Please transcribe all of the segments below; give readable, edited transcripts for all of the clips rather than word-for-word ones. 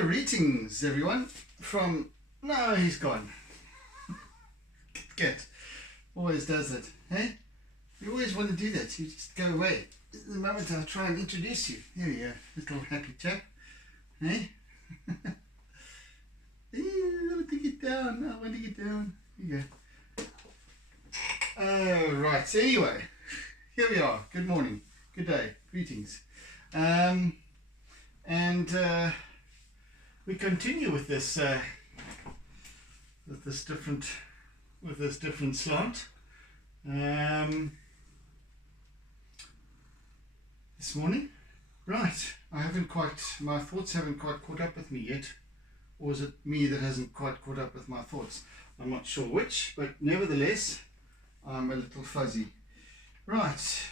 Greetings, everyone, from... No, he's gone. Good. Always does it, hey? You always want to do that. You just go away. The moment I try and introduce you. Here you go, little happy chap. Hey? I want to get down. I want to get down. Here you go. Oh, right. So anyway, here we are. Good morning. Good day. Greetings. We continue with this different slant. This morning, right? My thoughts haven't quite caught up with me yet, or is it me that hasn't quite caught up with my thoughts? I'm not sure which, but nevertheless, I'm a little fuzzy. Right.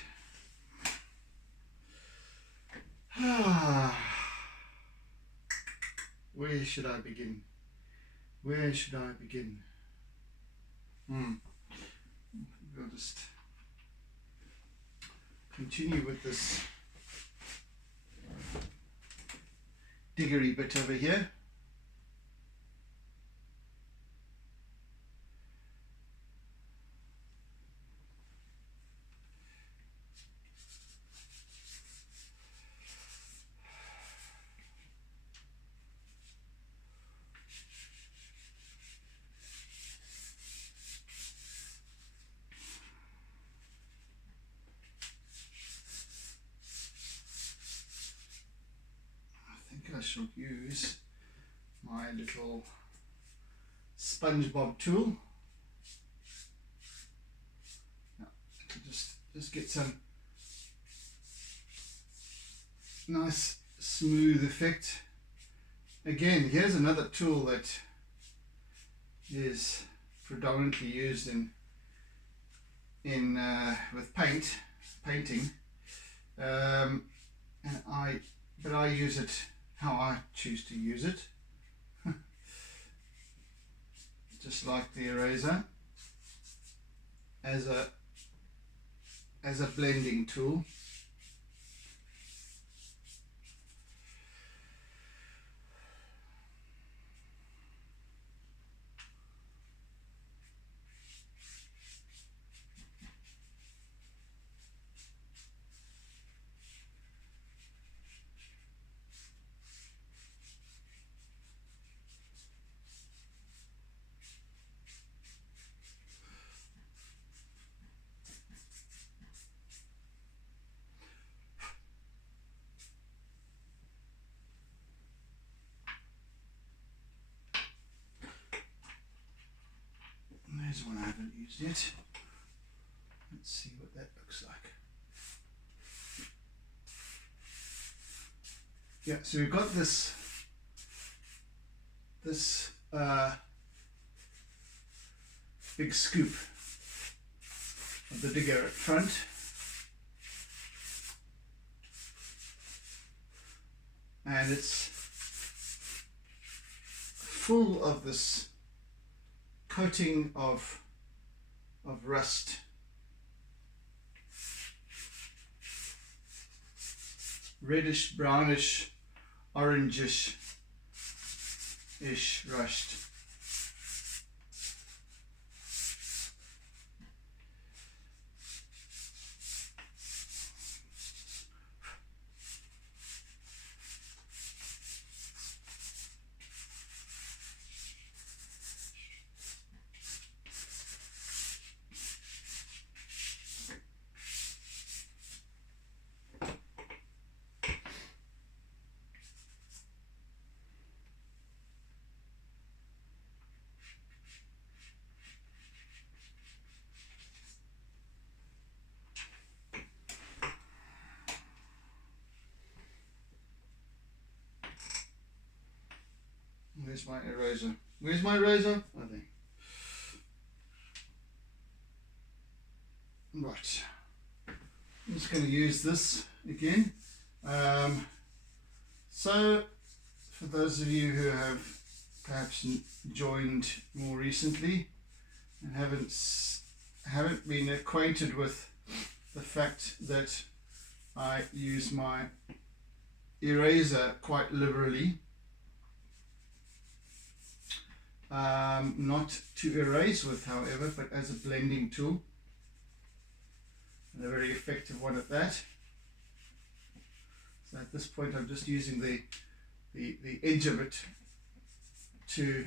Where should I begin? Where should I begin? We'll just continue with this diggery bit over here. I shall use my little SpongeBob tool to just get some nice smooth effect. Again, here's another tool that is predominantly used with painting, but I use it how I choose to use it. Just like the eraser, as a blending tool. There's one I haven't used yet. Let's see what that looks like. Yeah, so we've got this big scoop of the digger at front. And it's full of this coating of rust. Reddish, brownish, orangish-ish rust. Where's my eraser? Where's my eraser? I think. Right. I'm just going to use this again. So, for those of you who have perhaps joined more recently and haven't been acquainted with the fact that I use my eraser quite liberally, not to erase with, however, but as a blending tool, and a very effective one at that. So at this point I'm just using the edge of it to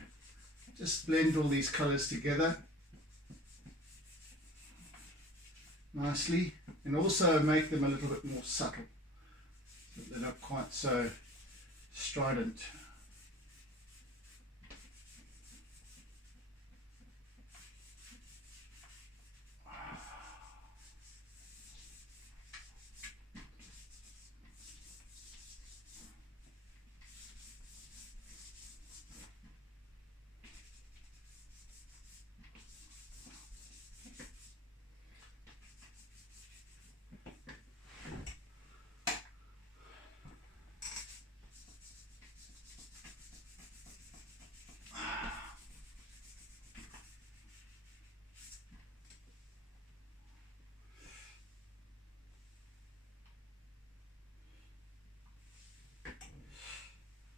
just blend all these colors together nicely, and also make them a little bit more subtle so that they're not quite so strident.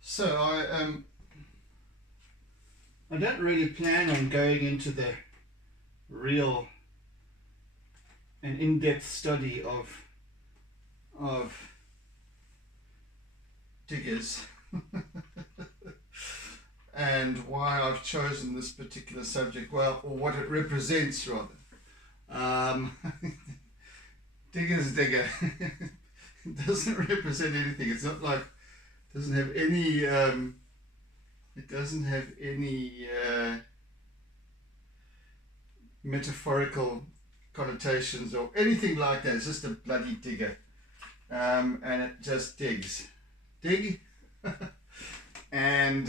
So I don't really plan on going into the real and in-depth study of diggers and why I've chosen this particular subject, well, or what it represents rather. Digger's digger. It doesn't represent anything. It's not like doesn't have any metaphorical connotations or anything like that. It's just a bloody digger, and it just digs, and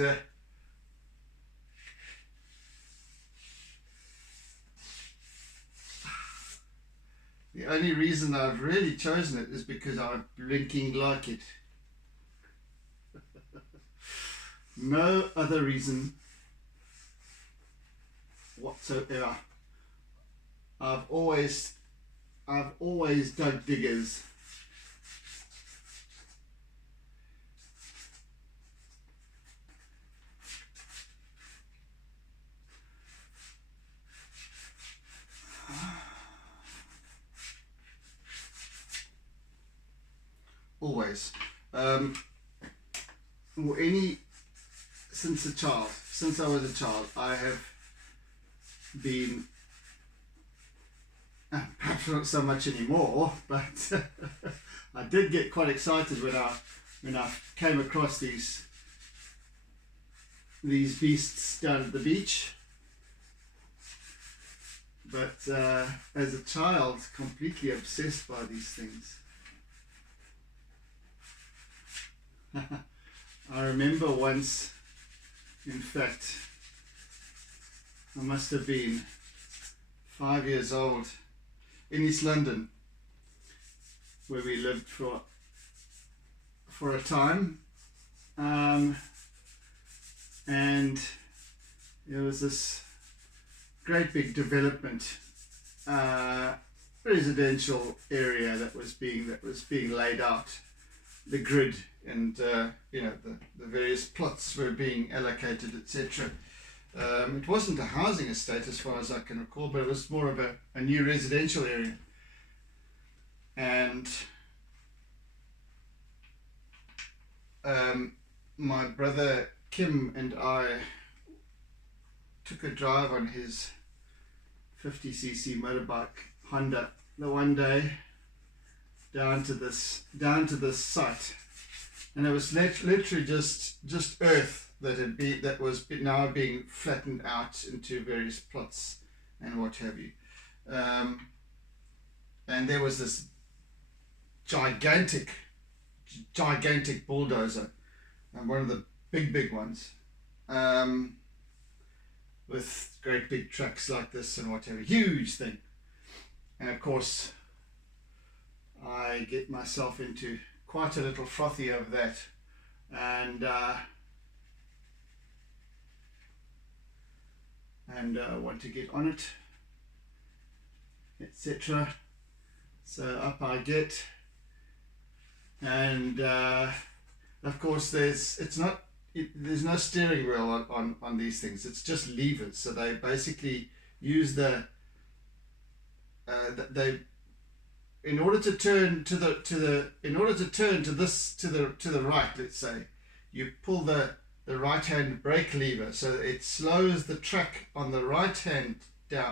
the only reason I've really chosen it is because I'm blinking like it. No other reason whatsoever. I've always dug diggers. Always. Since I was a child, I have been, perhaps not so much anymore, but I did get quite excited when I came across these beasts down at the beach. But as a child, completely obsessed by these things. I remember once, in fact, I must have been 5 years old, in East London, where we lived for a time, and there was this great big development, residential area that was being laid out, the grid, and the various plots were being allocated, etc. It wasn't a housing estate as far as I can recall, but it was more of a new residential area. And my brother Kim and I took a drive on his 50cc motorbike Honda the one day down to this site, and it was literally just earth that was now being flattened out into various plots and what have you, and there was this gigantic bulldozer, and one of the big ones, with great big trucks like this and whatever, huge thing. And of course I get myself into quite a little frothy over that, and want to get on it, etc. So up I get, and of course it's not there's no steering wheel on these things. It's just levers. So they basically use they in order to turn to the right, let's say, you pull the right hand brake lever, so it slows the truck on the right hand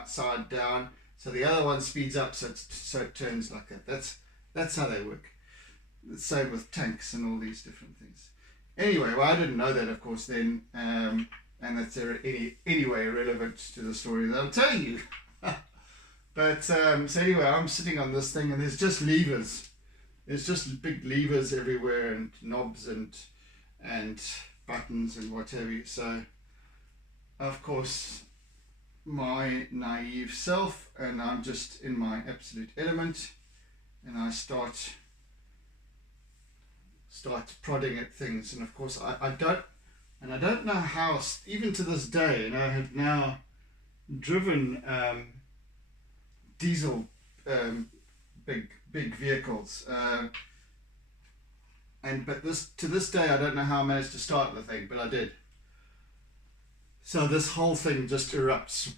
side down, so the other one speeds up, so it turns like that. That's how they work. The same with tanks and all these different things. Anyway, well, I didn't know that, of course, then, and that's anyway irrelevant to the story that I'm telling you. But so anyway, I'm sitting on this thing, and there's just levers. There's just big levers everywhere, and knobs and buttons and what have you. So, of course, my naive self, and I'm just in my absolute element, and I start prodding at things. And of course, I don't know how, even to this day, and I have now driven diesel big vehicles, but to this day I don't know how I managed to start the thing, but I did. So this whole thing just erupts,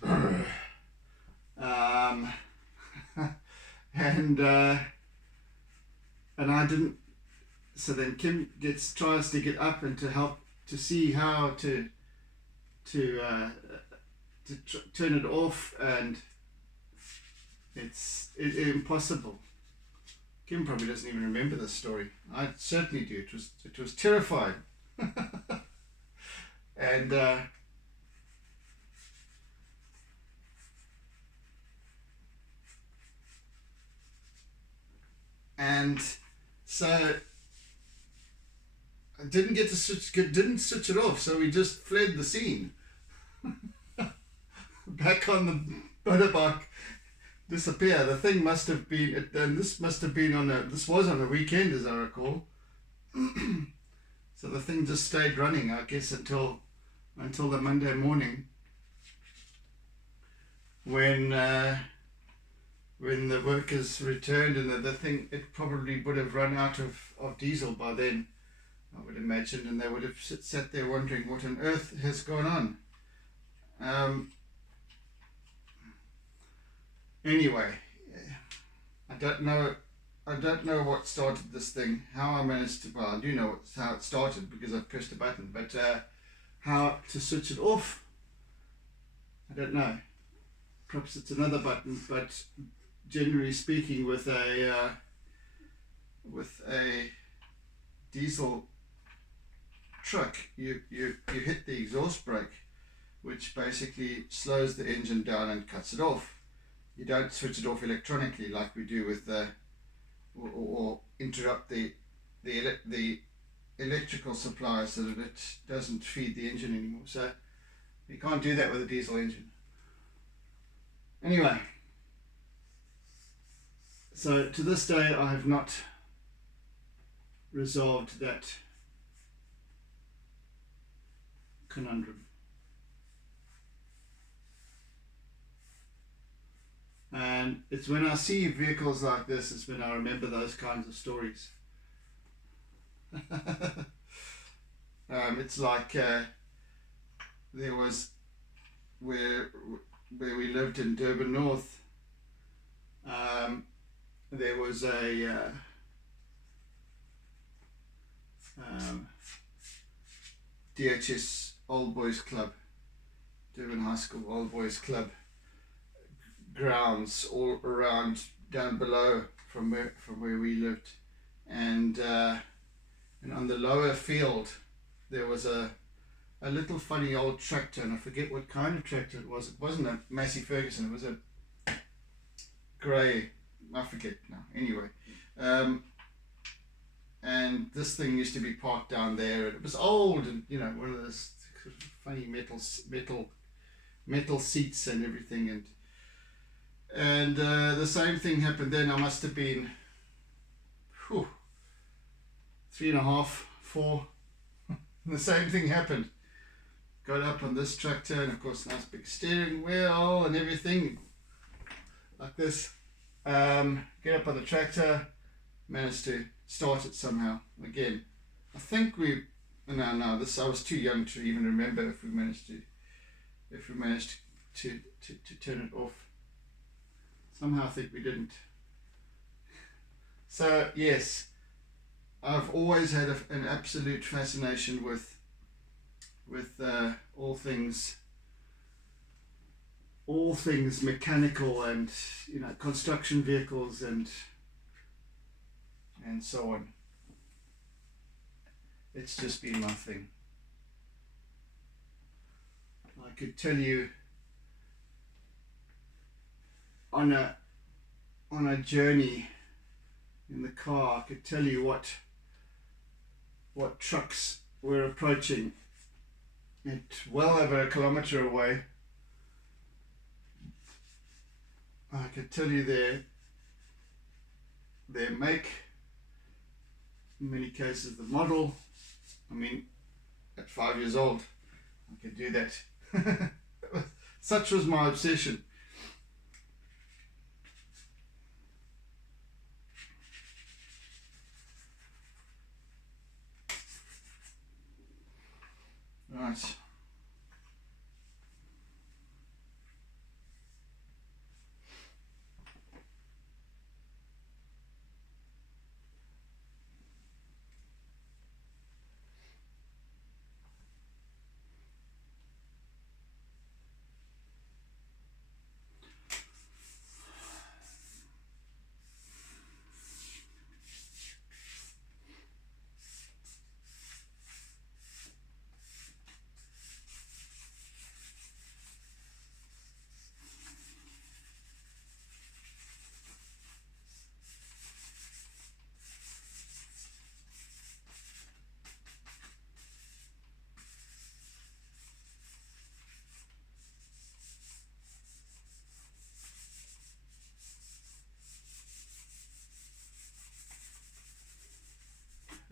and I didn't. So then Kim tries to get up and to help to see how to turn it off, and it's impossible. Kim probably doesn't even remember this story. I certainly do. It was terrifying. And so I didn't switch it off, so we just fled the scene. Back on the motorbike, disappear. The thing must have been, and this was on a weekend, as I recall. So the thing just stayed running, I guess, until the Monday morning, when the workers returned, and the thing, it probably would have run out of diesel by then, I would imagine, and they would have sat there wondering what on earth has gone on. Anyway, I don't know what started this thing, how I managed to, well, I do know how it started because I pressed a button, but how to switch it off, I don't know. Perhaps it's another button, but generally speaking, with a diesel truck, you hit the exhaust brake, which basically slows the engine down and cuts it off. You don't switch it off electronically like we do with or interrupt the electrical supply so that it doesn't feed the engine anymore. So you can't do that with a diesel engine. Anyway, so to this day I have not resolved that conundrum. And it's when I see vehicles like this, it's when I remember those kinds of stories. It's like there was where we lived in Durban North. There was a DHS Old Boys Club, Durban High School Old Boys Club grounds all around down below from where we lived, and on the lower field there was a little funny old tractor, and I forget what kind of tractor it was. It wasn't a Massey Ferguson, it was a grey, I forget now, anyway, and this thing used to be parked down there, and it was old, and one of those funny metal seats and everything, and the same thing happened then. I must have been 3.5, 4. The same thing happened. Got up on this tractor, and of course nice big steering wheel and everything like this. Get up on the tractor, managed to start it somehow. Again, I think we No, this I was too young to even remember if we managed to turn it off. Somehow I think we didn't. So yes, I've always had an absolute fascination with all things mechanical, and construction vehicles and so on. It's just been my thing. I could tell you on a journey in the car, I could tell you what trucks were approaching at well over a kilometre away. I could tell you their make, in many cases the model. I mean, at 5 years old, I could do that. Such was my obsession. Right.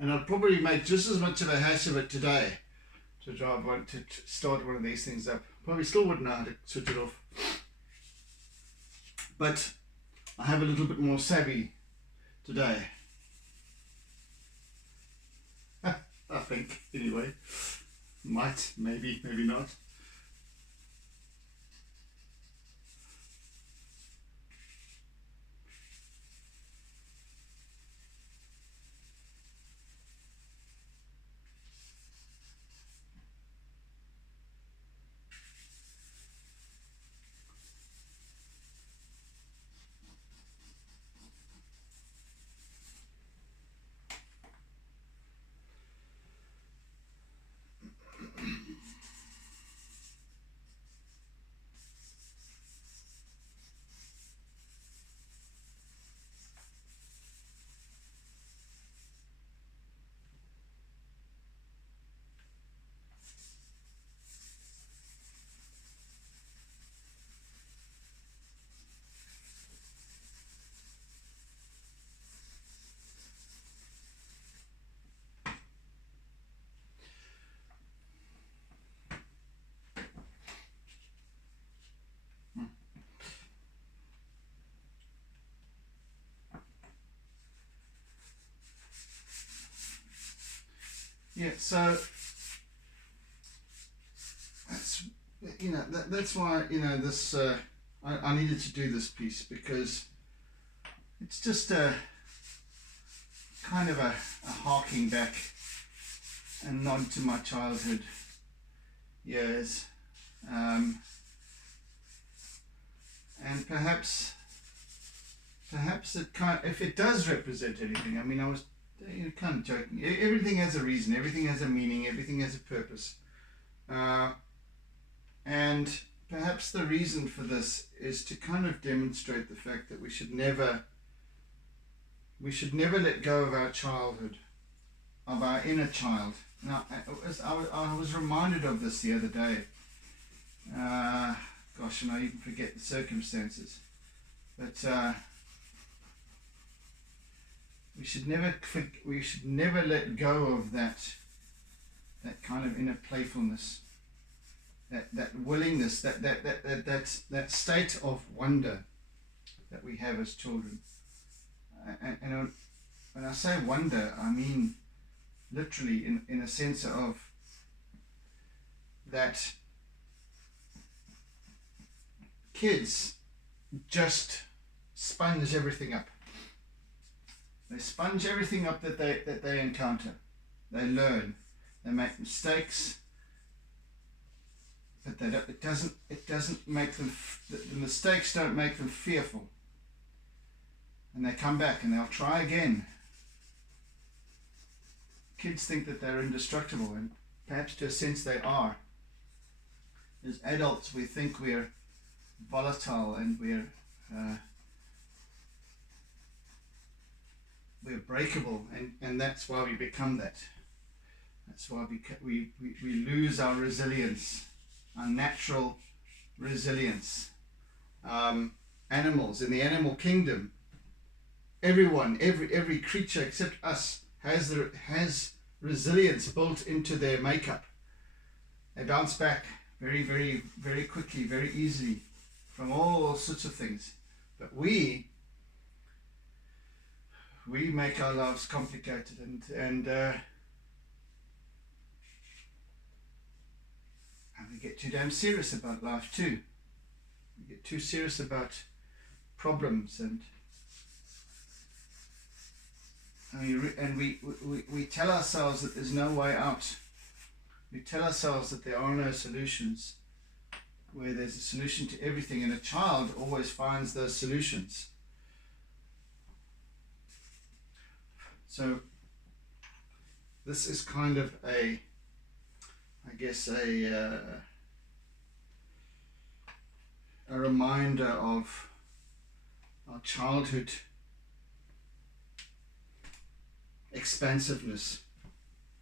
And I'd probably make just as much of a hash of it today to start one of these things up. Probably still wouldn't know how to switch it off. But I have a little bit more savvy today. I think, anyway. Might, maybe not. Yeah, so that's why this I needed to do this piece, because it's just a kind of a harking back and nod to my childhood years, and perhaps it if it does represent anything. I mean, I was kind of joking. Everything has a reason, everything has a meaning, everything has a purpose. And perhaps the reason for this is to kind of demonstrate the fact that we should never let go of our childhood, of our inner child. Now, I was reminded of this the other day. Gosh, and I even forget the circumstances. But we should never let go of that kind of inner playfulness, that willingness, that state of wonder that we have as children. And when I say wonder, I mean literally in a sense of that kids just sponge everything up. They sponge everything up that they encounter. They learn. They make mistakes, but it doesn't make them. The mistakes don't make them fearful. And they come back and they'll try again. Kids think that they're indestructible, and perhaps to a sense they are. As adults, we think we're volatile and we're breakable, and that's why we become that. That's why we lose our resilience, our natural resilience. Animals in the animal kingdom, every creature except us has resilience built into their makeup. They bounce back very, very, very quickly, very easily from all sorts of things. But we make our lives complicated, and we get too damn serious about life too. We get too serious about problems, and we tell ourselves that there's no way out. We tell ourselves that there are no solutions, where there's a solution to everything, and a child always finds those solutions. So this is kind of a reminder of our childhood expansiveness,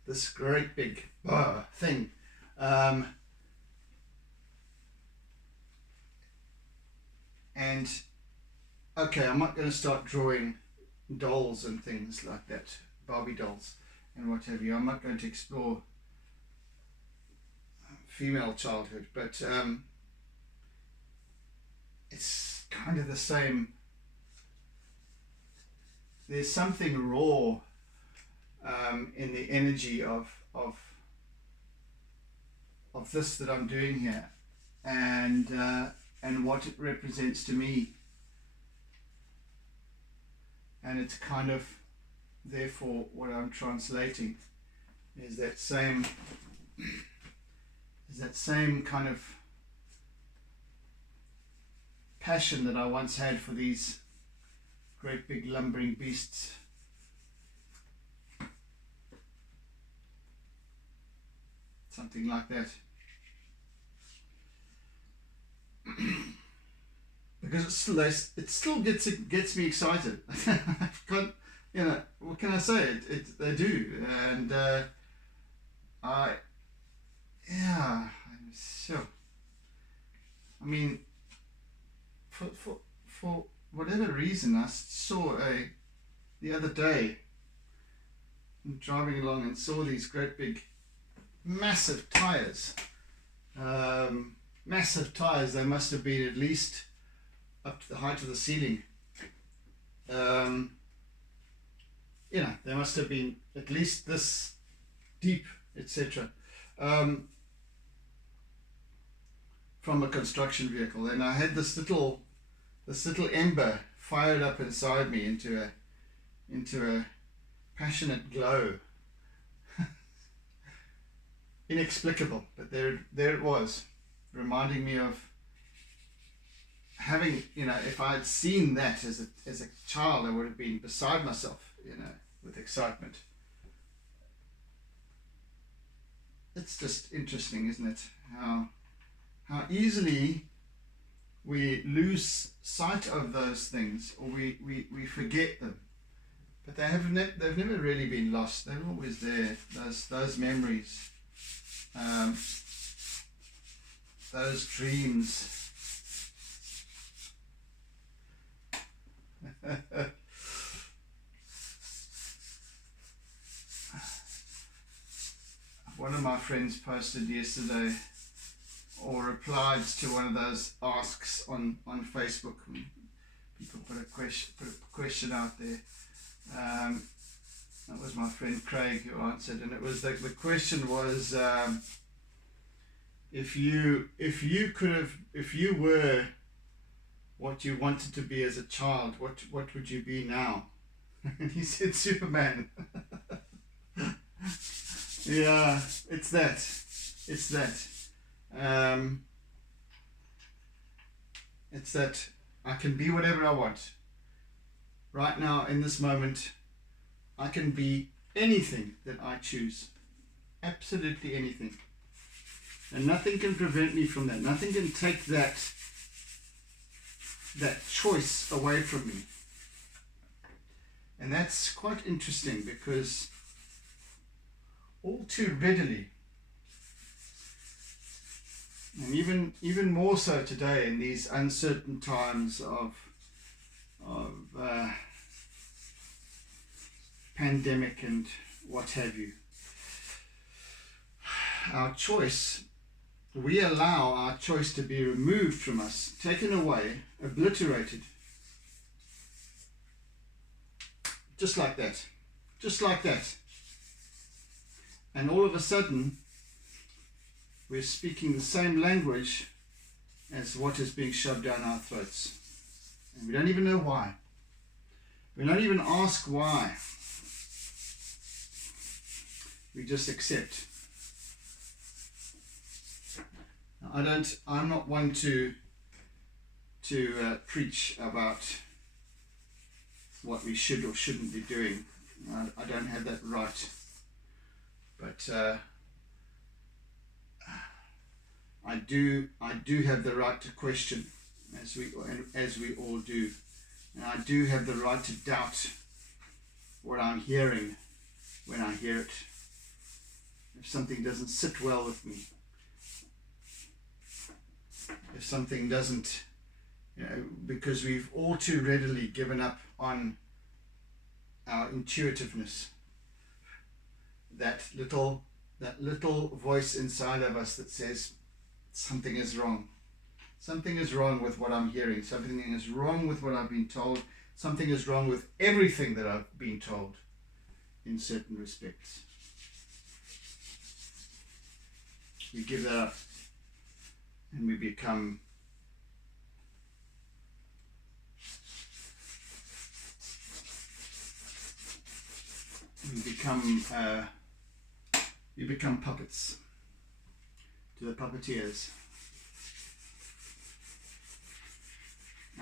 this great big thing. And okay, I'm not going to start drawing dolls and things like that, Barbie dolls and what have you. I'm not going to explore female childhood, but it's kind of the same. There's something raw in the energy of this that I'm doing here, and what it represents to me. And it's kind of, therefore, what I'm translating is that same kind of passion that I once had for these great big lumbering beasts. Something like that. Because it still gets me excited. I've got, what can I say? They do, and I'm sure. I mean, for whatever reason, I saw the other day, driving along and saw these great big, massive tires. Massive tires. They must have been at least up to the height of the ceiling. They must have been at least this deep, etc. From a construction vehicle, and I had this little ember fired up inside me into a passionate glow. Inexplicable, but there it was, reminding me of having, if I had seen that as a child, I would have been beside myself, with excitement. It's just interesting, isn't it? How easily we lose sight of those things, or we forget them. But they've never really been lost. They're always there. Those memories, those dreams. One of my friends posted yesterday, or replied to one of those asks on Facebook when people put a question out there. That was my friend Craig who answered, and it was the question was, if you were what you wanted to be as a child, what would you be now? And he said Superman. Yeah, it's that. It's that I can be whatever I want. Right now, in this moment, I can be anything that I choose. Absolutely anything. And nothing can prevent me from that. Nothing can take that choice away from me. And that's quite interesting, because all too readily, and even more so today in these uncertain times of pandemic and what have you, our choice, we allow our choice to be removed from us, taken away, obliterated, just like that, and all of a sudden we're speaking the same language as what is being shoved down our throats, and we don't even know why. We don't even ask why. We just accept. I'm not one to preach about what we should or shouldn't be doing. I don't have that right. But I do have the right to question, as we all do, and I do have the right to doubt what I'm hearing when I hear it. If something doesn't sit well with me, if something doesn't, because we've all too readily given up on our intuitiveness, that little voice inside of us that says something is wrong. Something is wrong with what I'm hearing. Something is wrong with what I've been told. Something is wrong with everything that I've been told in certain respects. We give that up, and we become puppets to the puppeteers,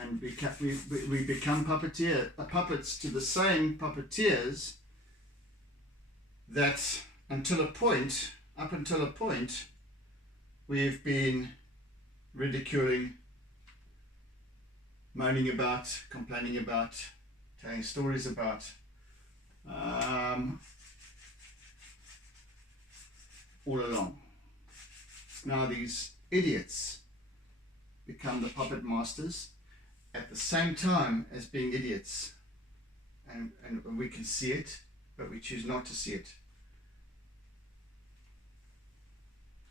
and we become puppets to the same puppeteers that up until a point we've been ridiculing, moaning about, complaining about, telling stories about. All along. Now these idiots become the puppet masters at the same time as being idiots, and we can see it, but we choose not to see it.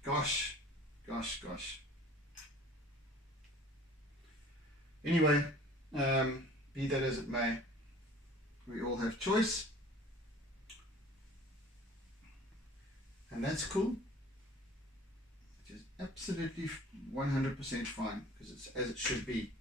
Gosh. Anyway, be that as it may, we all have choice, and that's cool, which is absolutely 100% fine, because it's as it should be.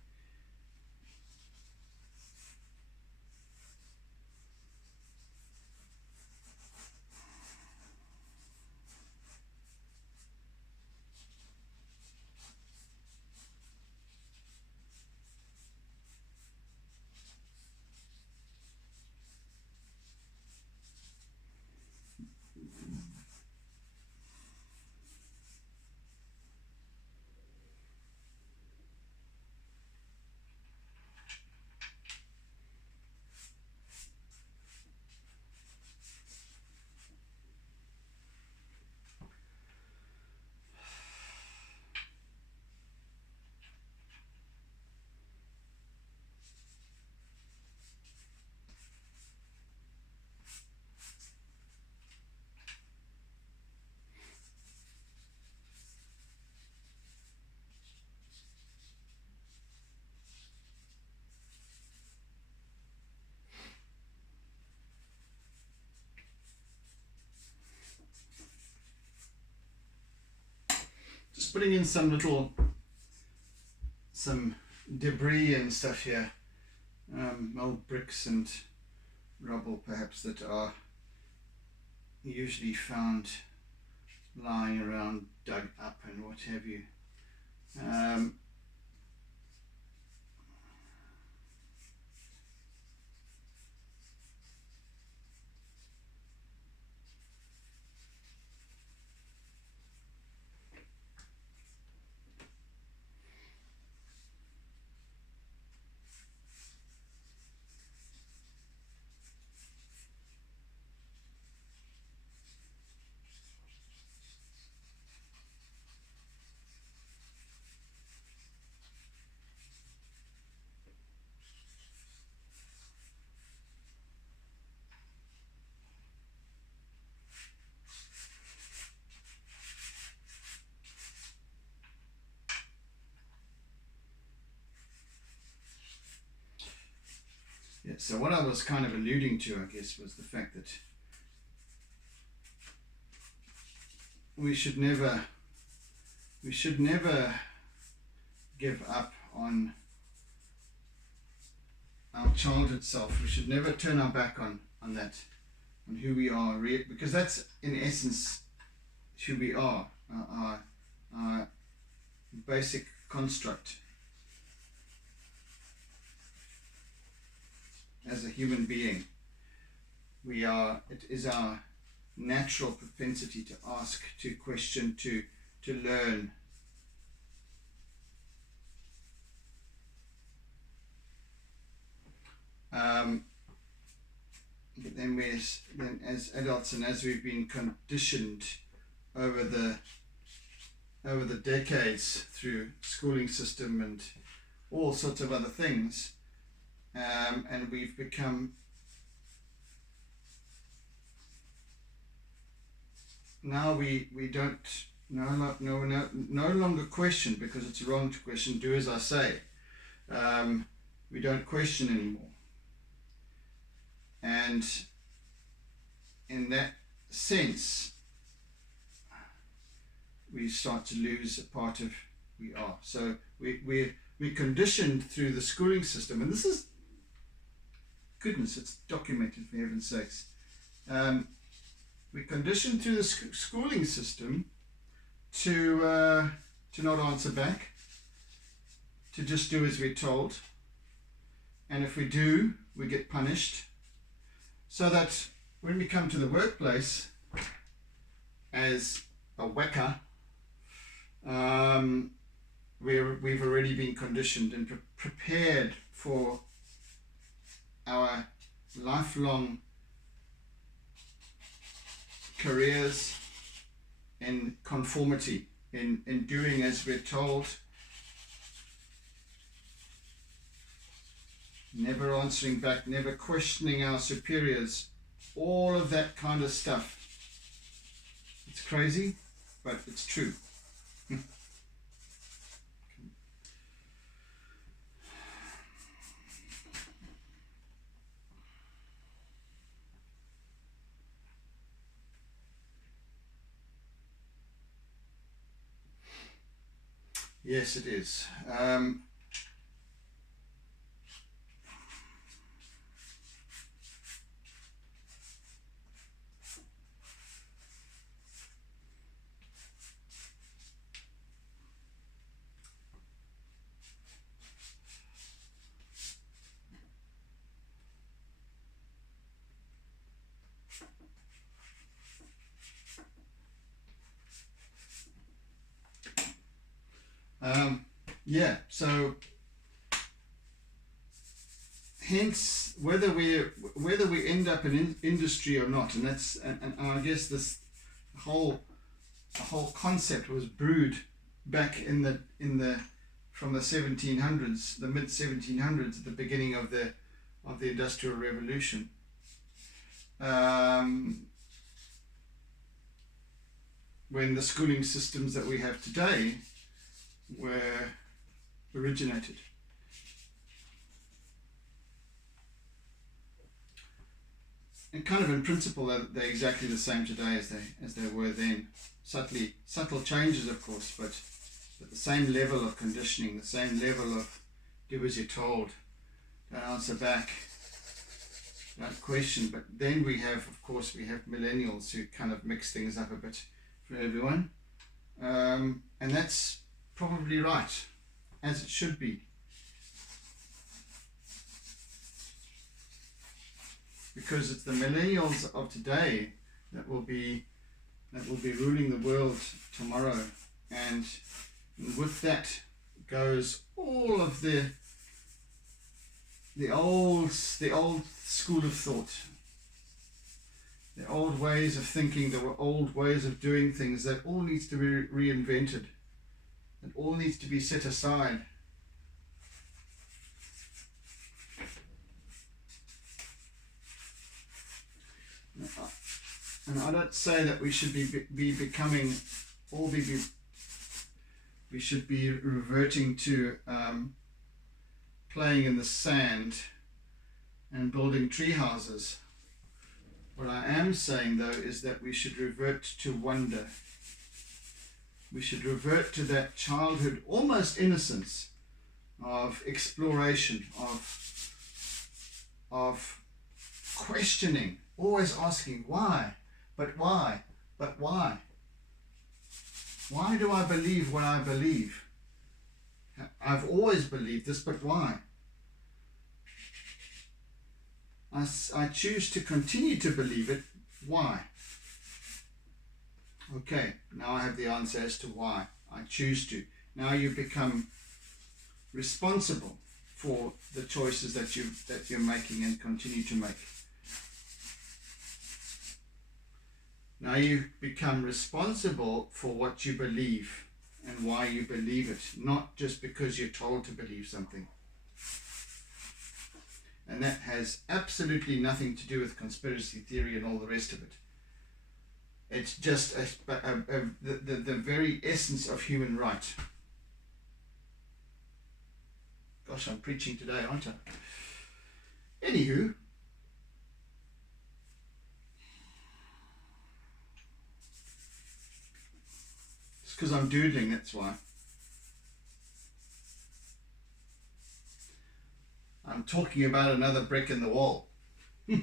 putting in some debris and stuff here, old bricks and rubble perhaps that are usually found lying around, dug up and what have you. Yeah, so what I was kind of alluding to, I guess, was the fact that we should never give up on our childhood self. We should never turn our back on that, on who we are, because that's in essence who we are, our basic construct as a human being. It is our natural propensity to ask, to question, to learn. But then as adults, and as we've been conditioned over the decades through schooling system and all sorts of other things, and we've become now we don't no longer question, because it's wrong to question. Do as I say. We don't question anymore, and in that sense we start to lose a part of who we are. So we're conditioned through the schooling system, and this is, goodness, it's documented, for heaven's sakes. We're conditioned through the schooling system to not answer back, to just do as we're told, and if we do, we get punished, so that when we come to the workplace as a whacker, we've already been conditioned and prepared for our lifelong careers in conformity, in doing as we're told, never answering back, never questioning our superiors, all of that kind of stuff. It's crazy, but it's true. Yes, it is. Yeah, so hence whether we end up in industry or not, and that's and I guess this whole concept was brewed back in the from the 1700s, the mid 1700s, at the beginning of the Industrial Revolution. When the schooling systems that we have today were originated. And kind of in principle they're exactly the same today as they were then. Subtle changes, of course, but But the same level of conditioning, the same level of do as you're told, don't answer back, don't question. But then we have, of course, we have millennials who kind of mix things up a bit for everyone. And that's probably right, as it should be. Because it's the millennials of today that will be ruling the world tomorrow, and with that goes all of the old school of thought, the old ways of thinking, the old ways of doing things. That all needs to be reinvented. It all needs to be set aside. And I don't say that we should be becoming, or we should be reverting to playing in the sand and building tree houses. What I am saying, though, is that we should revert to wonder. We should revert to that childhood, almost innocence of exploration, of questioning, always asking why, but why, but why? Why do I believe what I believe? I've always believed this, but why? I choose to continue to believe it. Why? Okay, now I have the answer as to why. I choose to. Now you become responsible for the choices that you're making and continue to make. Now you become responsible for what you believe and why you believe it, not just because you're told to believe something. And that has absolutely nothing to do with conspiracy theory and all the rest of it. It's just the very essence of human right. Gosh, I'm preaching today, aren't I? Anywho, it's because I'm doodling, that's why. I'm talking about another brick in the wall. It's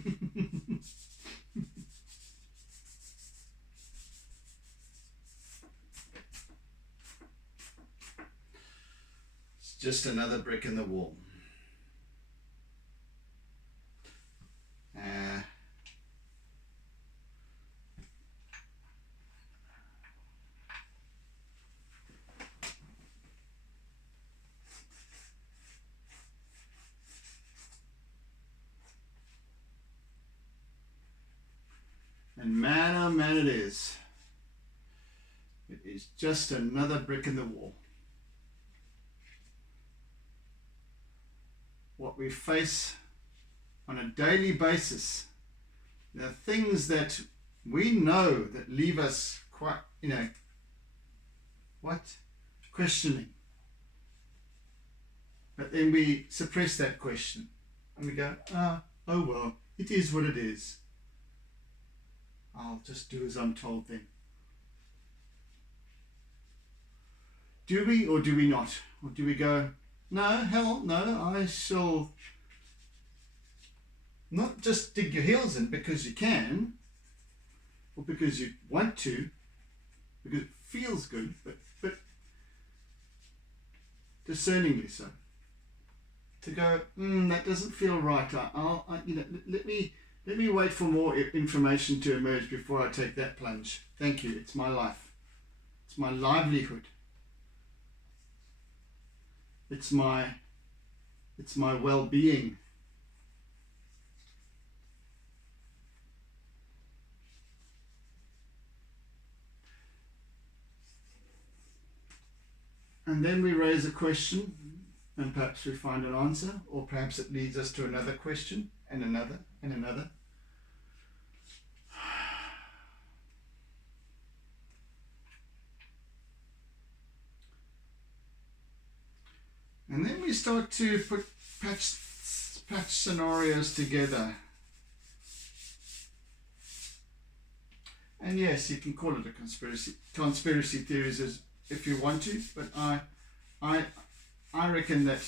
just another brick in the wall. And man, oh man, it is. It is just another brick in the wall. What we face on a daily basis, the things that we know that leave us quite, questioning. But then we suppress that question and we go, oh well, it is what it is. I'll just do as I'm told then. Do we or do we not? Or do we go, no, hell no, I shall not just dig your heels in because you can, or because you want to, because it feels good, but discerningly so. To go, that doesn't feel right. Let me wait for more information to emerge before I take that plunge. Thank you. It's my life. It's my livelihood. It's my well-being. And then we raise a question, and perhaps we find an answer, or perhaps it leads us to another question, and another, and another. And then we start to patch scenarios together. And yes, you can call it a conspiracy theories if you want to, but I reckon that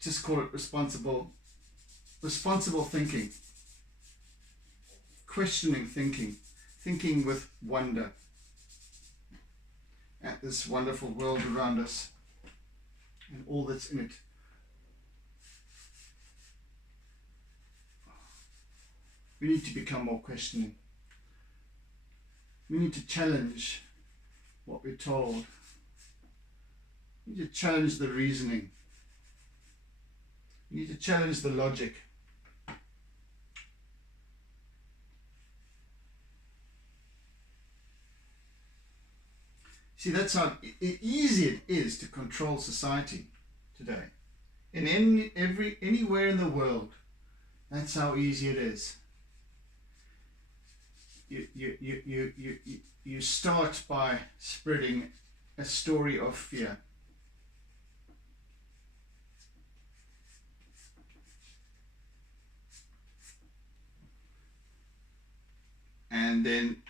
just call it responsible thinking, questioning thinking, thinking with wonder at this wonderful world around us and all that's in it. We need to become more questioning. We need to challenge what we're told. We need to challenge the reasoning. We need to challenge the logic. See, that's how easy it is to control society today. In anywhere in the world, that's how easy it is. You start by spreading a story of fear. And then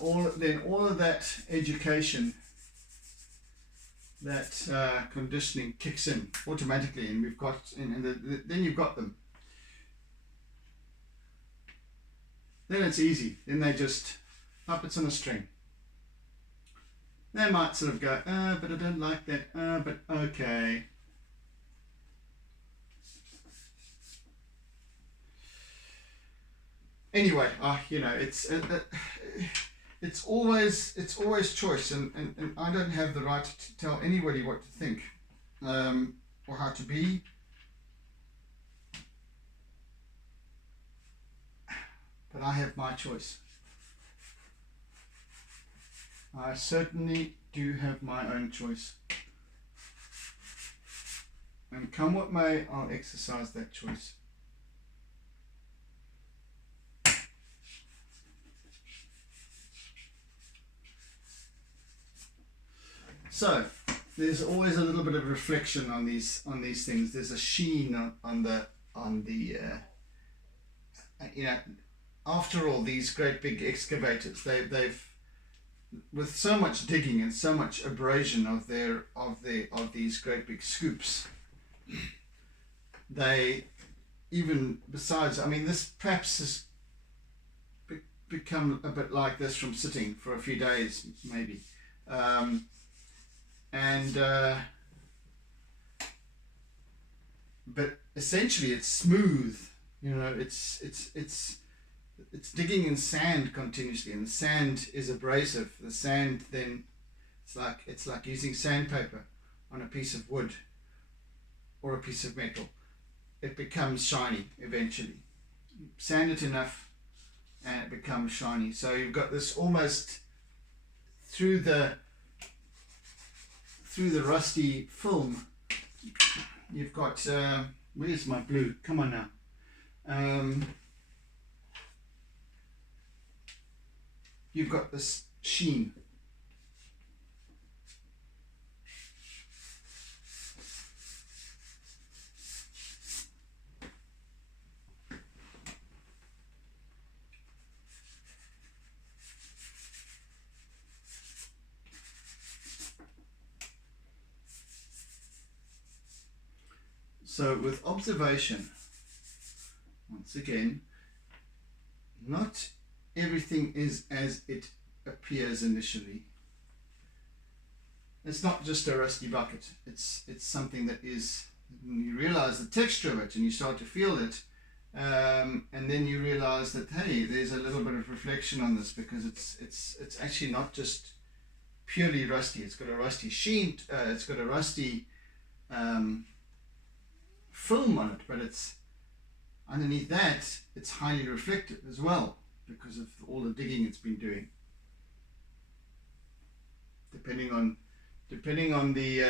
all of that education, that conditioning kicks in automatically, and we've got then you've got them. Then it's easy. Then they just puppets on a string. They might sort of go, but I don't like that. But okay. Anyway, it's always choice, and I don't have the right to tell anybody what to think or how to be. But I have my choice. I certainly do have my own choice. And come what may, I'll exercise that choice. So there's always a little bit of reflection on these things. There's a sheen on the after all, these great big excavators, they've with so much digging and so much abrasion of these great big scoops, they even besides, I mean, this perhaps has become a bit like this from sitting for a few days maybe. But essentially it's smooth, it's digging in sand continuously, and the sand is abrasive. The sand then, it's like using sandpaper on a piece of wood or a piece of metal. It becomes shiny eventually. Sand it enough and it becomes shiny. So you've got this almost through the rusty film, you've got where's my blue? Come on now. You've got this sheen. So with observation, once again, not everything is as it appears initially. It's not just a rusty bucket. It's something that is, you realize the texture of it and you start to feel it, and then you realize that, hey, there's a little bit of reflection on this, because it's actually not just purely rusty. It's got a rusty sheen, it's got a rusty film on it, but it's underneath that it's highly reflective as well, because of all the digging it's been doing. Depending on the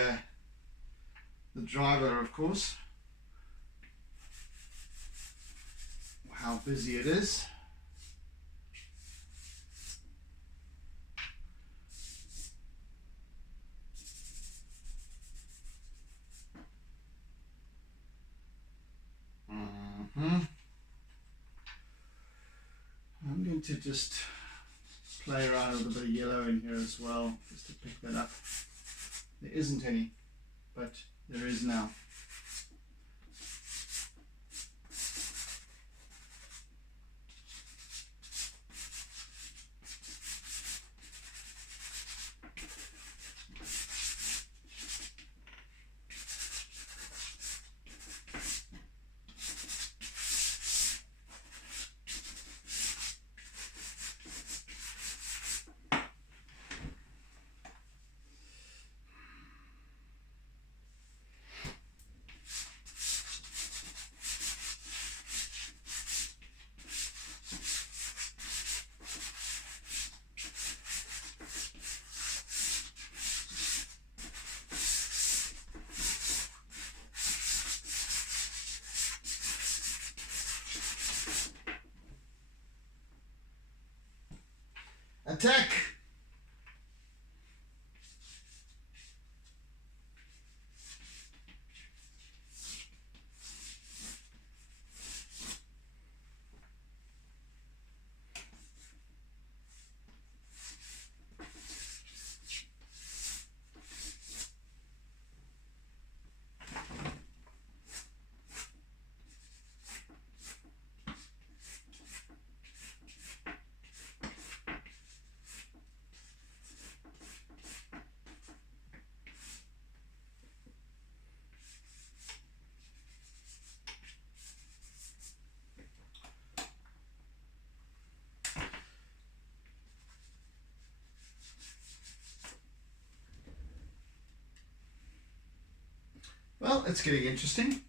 driver, of course, how busy it is. I'm going to just play around with a bit of yellow in here as well, just to pick that up. There isn't any, but there is now. Attack! Well, it's getting interesting.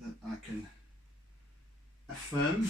That I can affirm.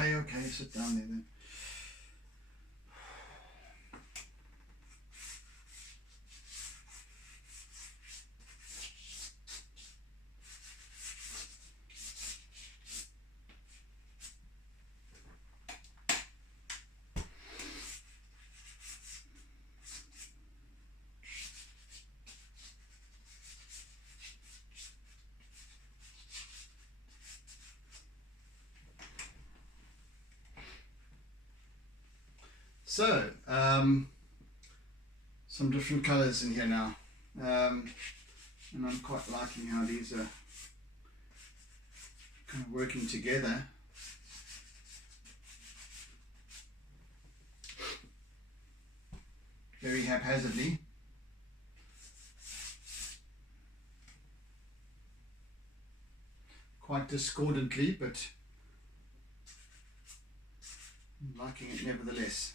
Okay, sit down there then. So, some different colors in here now, and I'm quite liking how these are kind of working together. Very haphazardly. Quite discordantly, but I'm liking it nevertheless.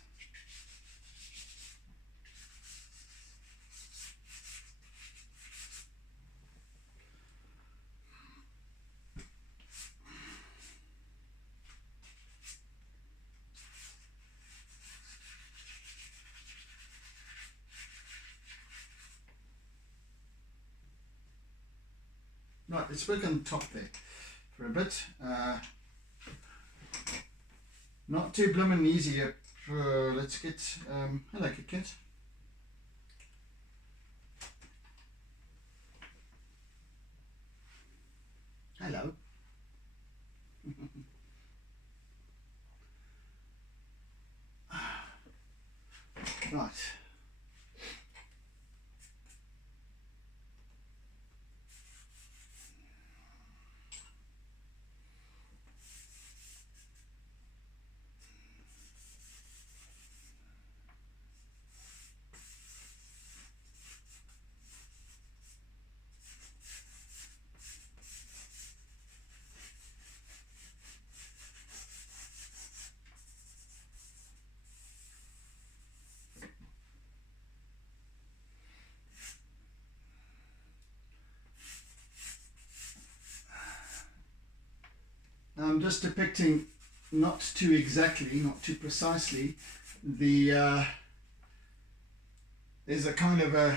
Right, let's work on the top there for a bit. Not too blooming easy. Let's get, hello Kit Kat. Hello. Right. I'm just depicting, not too exactly, not too precisely, the there's a kind of a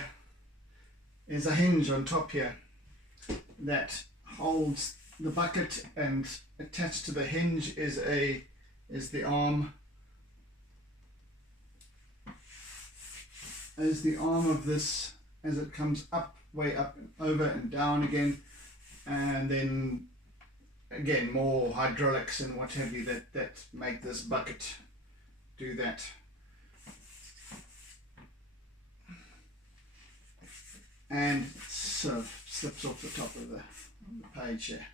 hinge on top here that holds the bucket, and attached to the hinge is the arm of this, as it comes up, way up and over and down again, and then again more hydraulics and what have you that make this bucket do that. And so slips off the top of the page here.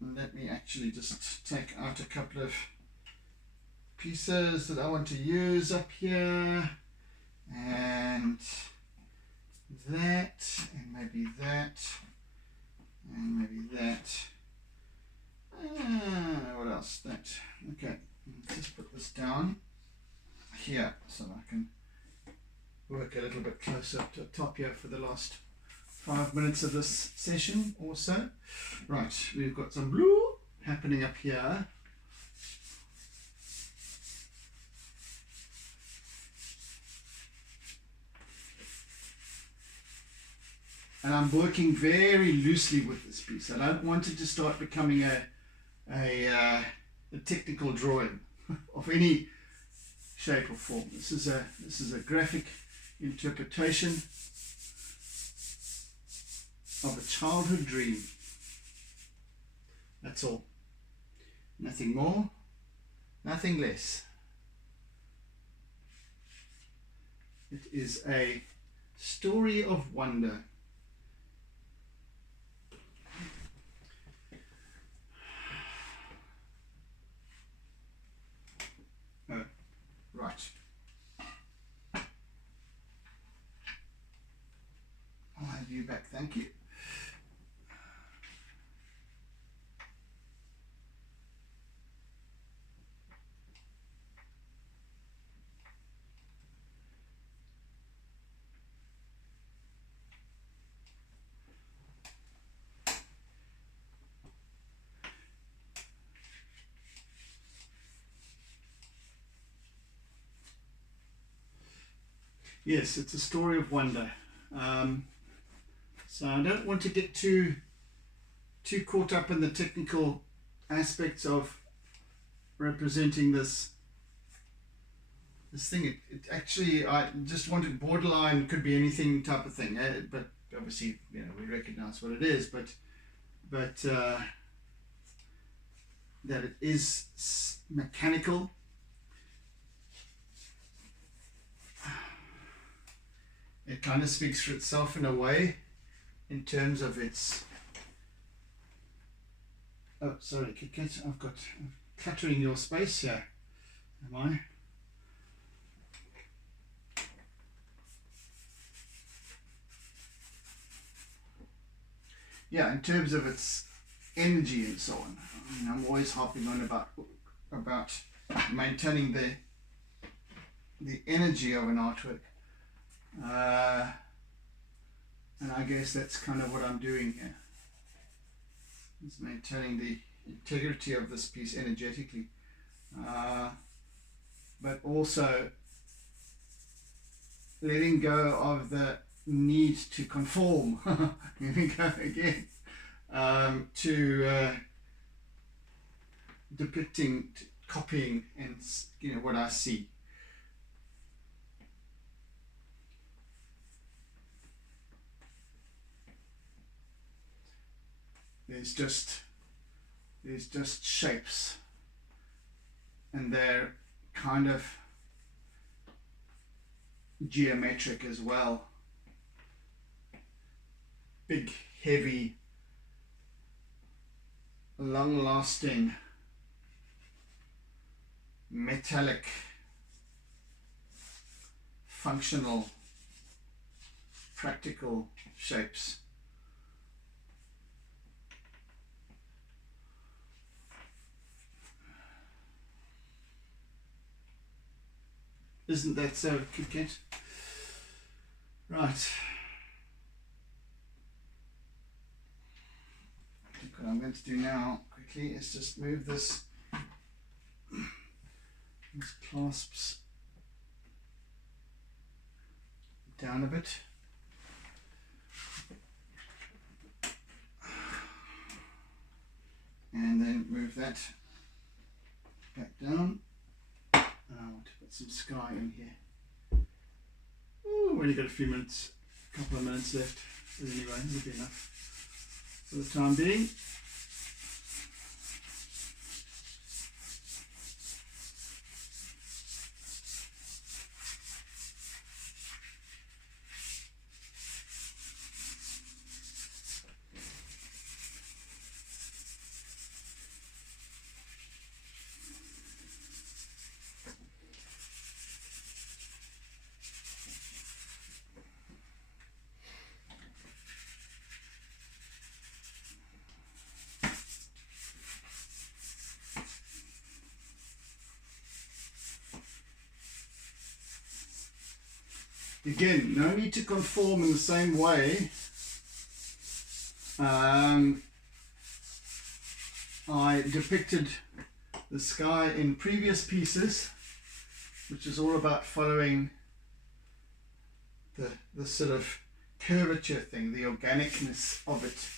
And let me actually just take out a couple of pieces that I want to use up here, and that, and maybe that, and maybe that. What else? That. Okay, let's just put this down here so I can work a little bit closer to the top here for the last 5 minutes of this session or so. Right, we've got some blue happening up here. And I'm working very loosely with this piece. I don't want it to start becoming a technical drawing of any shape or form. This is a graphic interpretation of a childhood dream. That's all. Nothing more, nothing less. It is a story of wonder. Oh, right. I'll have you back, thank you. Yes, it's a story of wonder. So I don't want to get too caught up in the technical aspects of representing this thing. It actually, I just wanted borderline, could be anything type of thing, but obviously, you know, we recognize what it is, but that it is mechanical. It kind of speaks for itself in a way, in terms of its... Oh, sorry, Kit, I'm cluttering your space here, am I? Yeah, in terms of its energy and so on. I mean, I'm always harping on about maintaining the energy of an artwork. And I guess that's kind of what I'm doing here. It's maintaining the integrity of this piece energetically, but also letting go of the need to conform. Here we go again, to depicting, copying, and what I see. There's just shapes, and they're kind of geometric as well. Big, heavy, long-lasting, metallic, functional, practical shapes. Isn't that so, Kit? Right. what I'm going to do now quickly is just move these clasps down a bit. And then move that back down. And I want to put some sky in here. Ooh, only got a few minutes, a couple of minutes left. But anyway, it'll be enough for the time being. Again, no need to conform in the same way. I depicted the sky in previous pieces, which is all about following the sort of curvature thing, the organicness of it,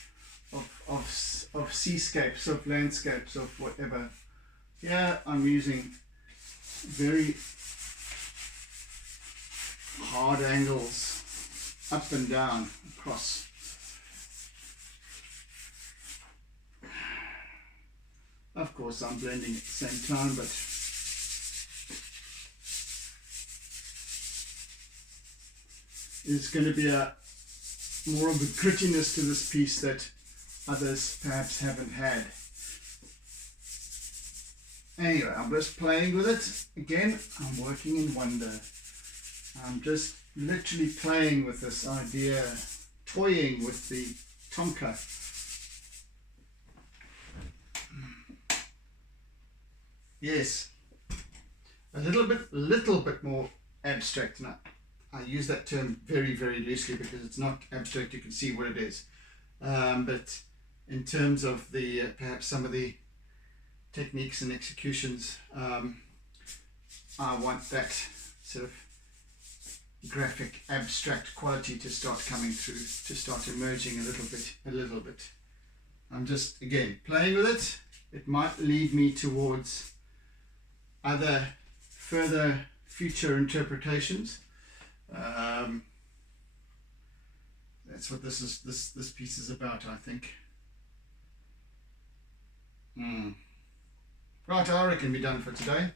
of seascapes, of landscapes, of whatever. Here I'm using very hard angles up and down across. Of course I'm blending at the same time, but there's going to be more of a grittiness to this piece that others perhaps haven't had. Anyway, I'm just playing with it. Again, I'm working in wonder. I'm just literally playing with this idea, toying with the Tonka. Yes, a little bit more abstract. And I use that term very, very loosely because it's not abstract. You can see what it is. But in terms of the perhaps some of the techniques and executions, I want that sort of graphic abstract quality to start coming through, to start emerging a little bit. I'm just again playing with it. It might lead me towards other further future interpretations. That's what this piece is about, I think. Right, I reckon we're done for today.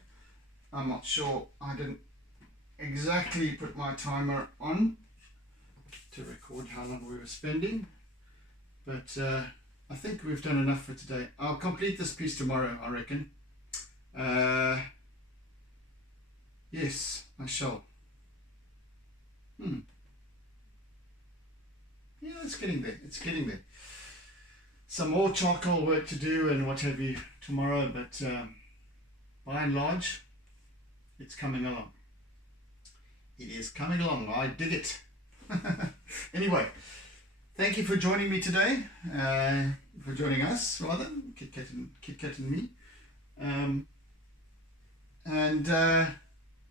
I'm not sure, I didn't exactly put my timer on to record how long we were spending, but I think we've done enough for today. I'll complete this piece tomorrow, I reckon. Yes, I shall. Yeah, it's getting there. Some more charcoal work to do and what have you tomorrow, but by and large it's coming along. It is coming along. I dig it. Anyway, thank you for joining me today, for joining us rather, Kit Kat and me.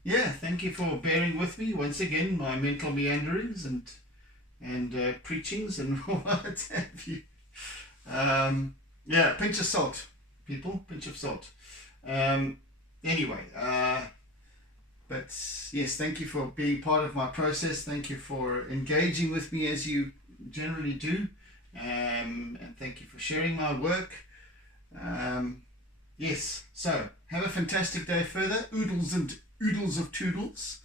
Yeah, thank you for bearing with me once again, my mental meanderings and preachings and what have you. Yeah, pinch of salt, people, pinch of salt. Anyway, but yes, thank you for being part of my process. Thank you for engaging with me as you generally do. And thank you for sharing my work. Yes, so have a fantastic day further. Oodles and oodles of toodles.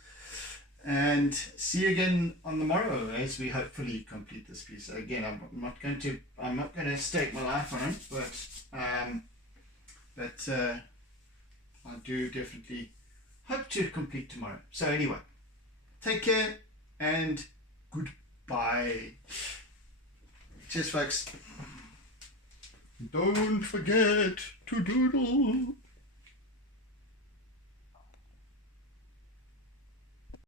And see you again on the morrow as we hopefully complete this piece. Again, I'm not going to stake my life on it, but I do definitely hope to complete tomorrow. So anyway, take care and goodbye. Cheers, folks. Don't forget to doodle.